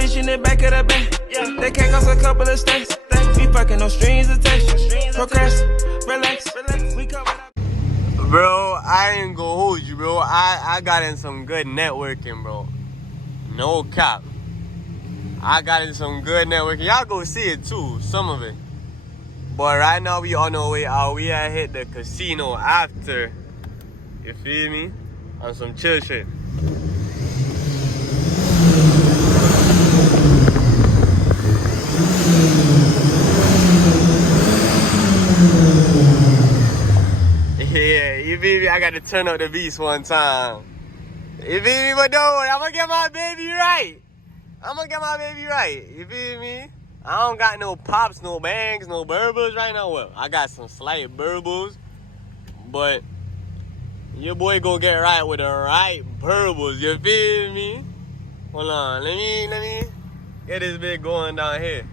bitch in the back of the bank. Yeah. They can't cost a couple of stacks. We fucking no strings attached. Procrast, relax. We cover that. Bro, I ain't gonna hold you, bro. I got in some good networking, bro. No cap. I got in some good networking. Y'all go see it too, some of it. But right now we on our way out. We had hit the casino after. You feel me? On some chill shit. Yeah, you feel me? I got to turn up the beast one time. You feel me? But don't worry, I'm gonna get my baby right. You feel me? I don't got no pops, no bangs, no burbles right now. Well, I got some slight burbles, but your boy gonna get right with the right burbles. You feel me? Hold on, let me get this bit going down here.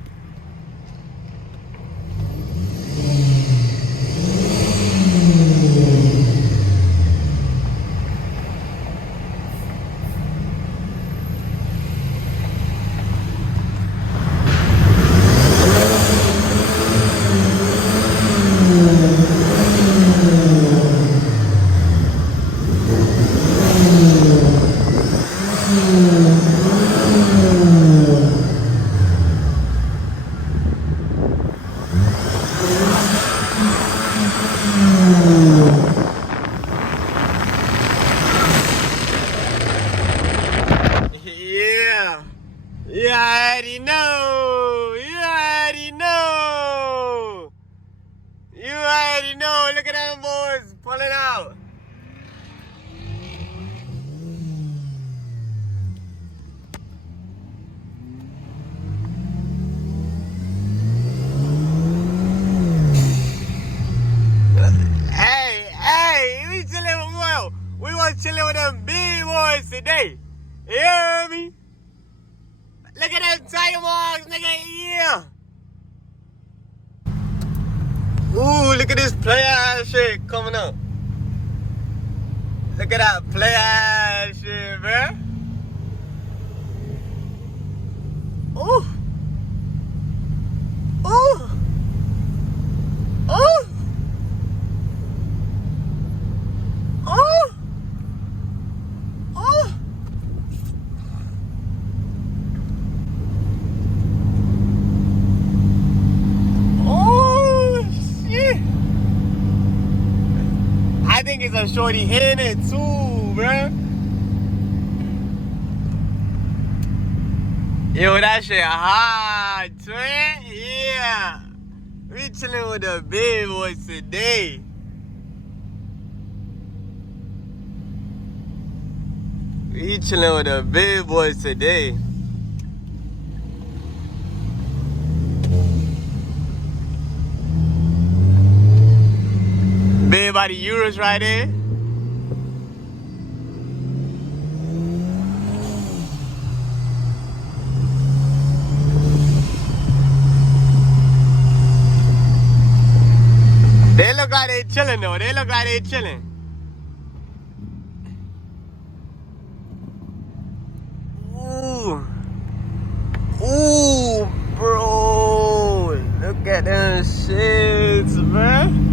Yeah, you already know. Look at them boys pulling out. Hey, we chilling with Will. We want chilling with them big boys today. You hear me? Look at them tire marks, nigga, yeah. Ooh, look at this player shit coming up. Look at that player shit, bro. Ooh. Ooh. Ooh. Ooh. Ooh. Oh, shit. I think it's a shorty hitting it too, bruh. Yo, that shit hard, twin. Yeah. We chilling with the big boys today. We chilling with the big boys today. Big by the Euros right there. They look like they chilling though. Ooh, bro. Look at them shits, man.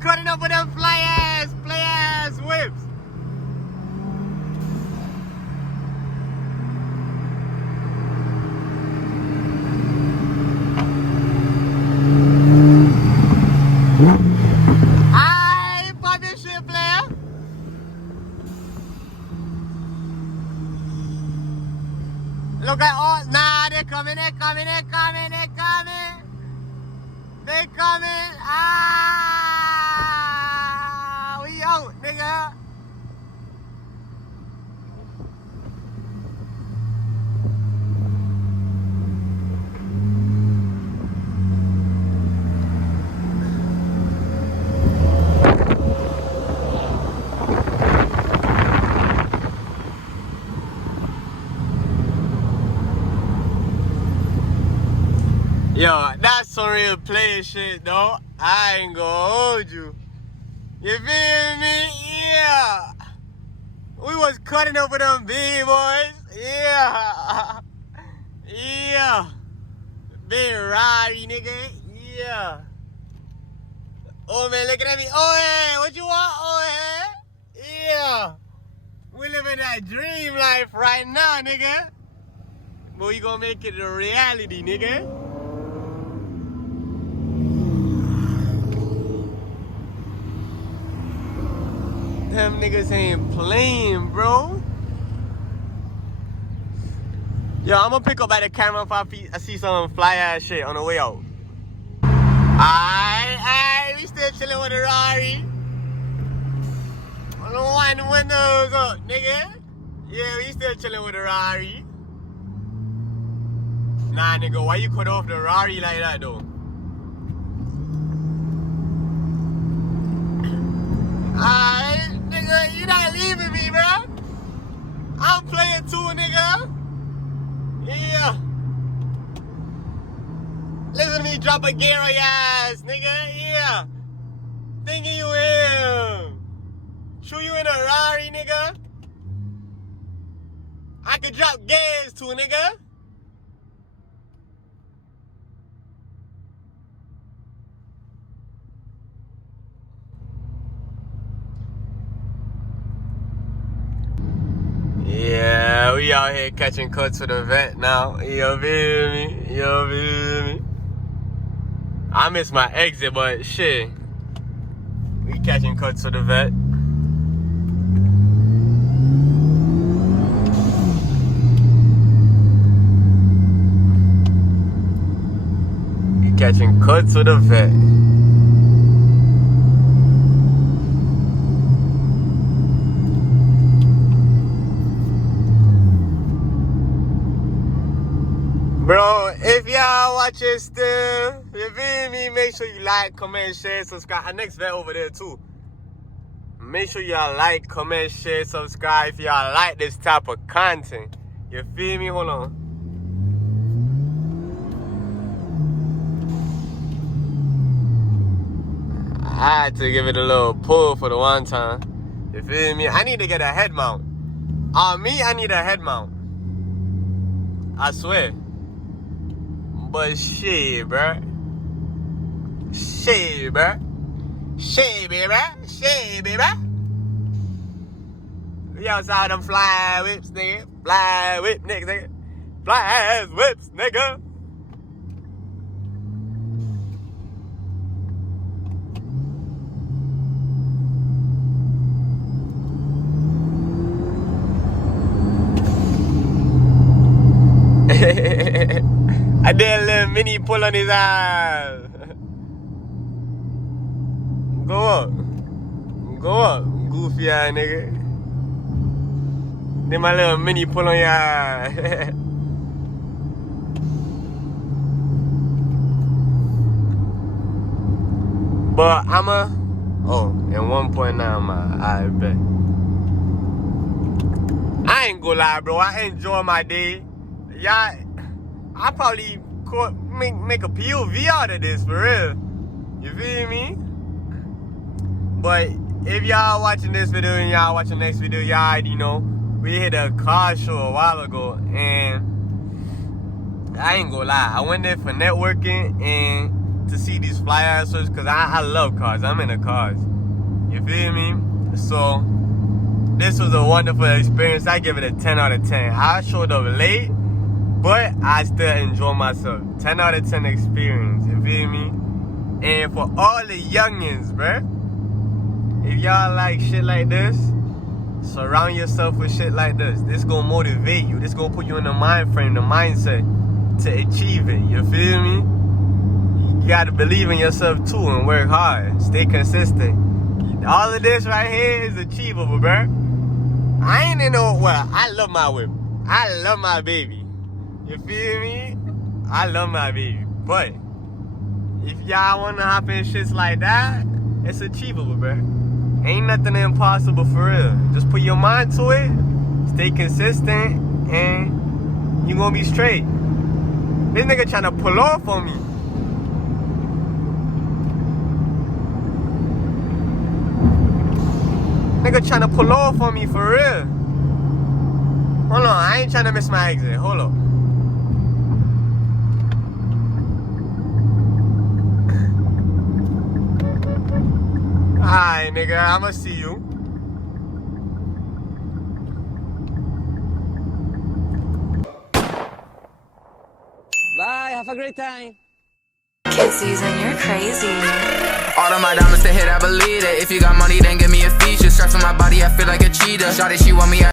Cutting up with them play ass whips. I pop this shit, player. Look at all. Nah, they're coming. They coming. We out, nigga. Yo, that's some real player shit, though. I ain't gonna hold you. You feel me? Yeah. We was cutting up with them B-boys. Yeah. Yeah. Big Rari, nigga. Yeah. Oh, man, looking at me. Oh, hey, what you want? Oh, hey. Yeah. We living that dream life right now, nigga. But we gonna make it a reality, nigga. Them niggas ain't playing, bro. Yo, I'm gonna pick up at the camera if I see some fly ass shit on the way out. Alright, we still chilling with the Rari. I don't wind the windows up, nigga. Yeah, we still chilling with the Rari. Nah, nigga, why you cut off the Rari like that, though? Alright, nigga, you not leaving me, bro. I'm playing too, nigga. Yeah. Listen to me drop a gear on your ass, nigga. Yeah. Thinking you him. Show you in a Rari, nigga. I could drop gas too, nigga. Yeah, we out here catching cuts for the vet now. You feel me? You feel me? I missed my exit, but shit. We catching cuts for the vet. We catching cuts for the vet. Bro, if y'all watching still, you feel me? Make sure you like, comment, share, subscribe. Our next vet over there too. Make sure y'all like, comment, share, subscribe if y'all like this type of content. You feel me? Hold on. I had to give it a little pull for the one time. You feel me? I need to get a head mount. I need a head mount. I swear. But shit, bruh. Shit, bruh. Shit, baby. Shit, baby. We outside them fly whips, nigga. Fly whip, nigga. Fly ass whips, nigga. I did a little mini pull on his ass. Go up. Go up, goofy ass nigga. Did my little mini pull on your ass. But in 1.9 mile, I bet. I ain't gonna lie, bro. I enjoy my day. Y'all, I probably could make a POV out of this, for real. You feel me? But if y'all watching this video and y'all watching the next video, y'all already know. We hit a car show a while ago, and I ain't gonna lie. I went there for networking and to see these fly ass shows, because I love cars. I'm into cars. You feel me? So, this was a wonderful experience. I give it a 10 out of 10. I showed up late, but I still enjoy myself. 10 out of 10 experience, you feel me? And for all the youngins, bruh, if y'all like shit like this, surround yourself with shit like this. This gonna motivate you. This gonna put you in the mind frame, the mindset to achieve it, you feel me? You gotta believe in yourself too and work hard. Stay consistent. All of this right here is achievable, bruh. I ain't in no, well, I love my whip. I love my baby. You feel me? I love my baby. But if y'all wanna hop in shits like that, it's achievable, bro. Ain't nothing impossible for real. Just put your mind to it, stay consistent, and you gonna be straight. This nigga tryna pull off on me. Nigga tryna pull off on me for real. Hold on, I ain't tryna miss my exit. Hold up. Alright, nigga, I'ma see you. Bye, have a great time. Kid season, you're crazy. All of my diamonds to hit, I believe it. If you got money, then give me a feature. Straps on my body, I feel like a cheetah. Shawty, she want me.